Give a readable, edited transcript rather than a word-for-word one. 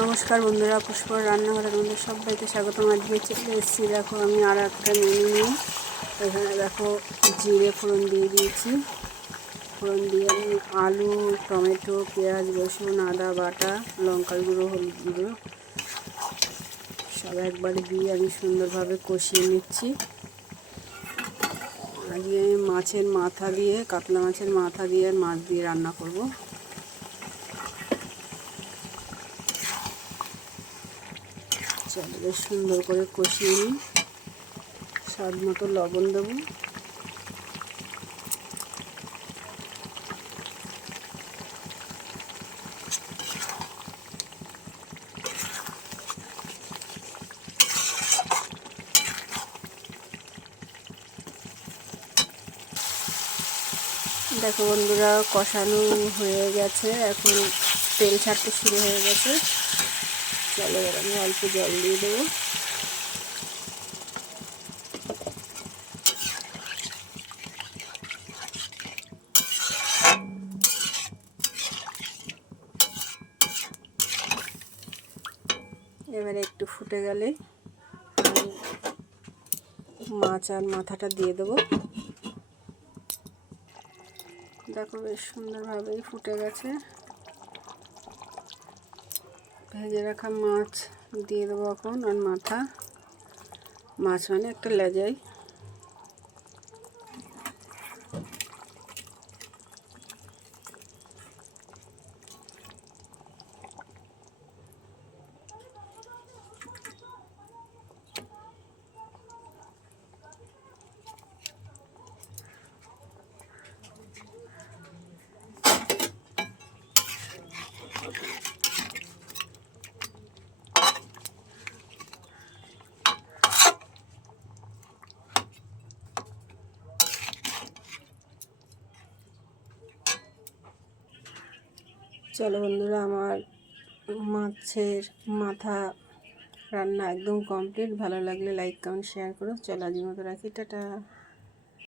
নমস্কার বন্ধুরা, পুষ্পর রান্নাঘরে তোমাদের সবাইকে স্বাগতম। আজকে চলে এসেছি, দেখো আমি আর একটা মেনু নিয়ে। এখানে দেখো জিরে ফোড়ন দিয়ে দিয়েছি। ফোড়ন দিয়ে আমি আলু, টমেটো, পেঁয়াজ, রসুন, আদা বাটা, লঙ্কার গুঁড়ো, হলুদ গুঁড়ো সব একবারে দিয়ে আমি সুন্দরভাবে কষিয়ে নিচ্ছি। আজকে আমি মাছের মাথা দিয়ে, কাতলা মাছের মাথা দিয়ে আর মাছ দিয়ে রান্না করব। চলো বেশ সুন্দর করে কষিয়ে নিই। স্বাদ মতো লবণ দেবো। দেখো বন্ধুরা, কষানো হয়ে গেছে, এখন তেল ছাড়তে শুরু হয়ে গেছে। চলো এবার আমি অল্প জল দিয়ে দেবো। এবারে একটু ফুটে গেলে মাছ আর মাথাটা দিয়ে দেবো। দেখো বেশ সুন্দরভাবেই ফুটে গেছে। ভেজে রাখা মাছ দিয়ে দেবো এখন, আর মাথা। মাছ মানে একটা লেজাই। চলো বন্ধুরা, আমার মাছের মাথা রান্না একদম কমপ্লিট। ভালো লাগলে লাইক, কমেন্ট, শেয়ার করো। চলো আজকের মতো রাখি, টাটা।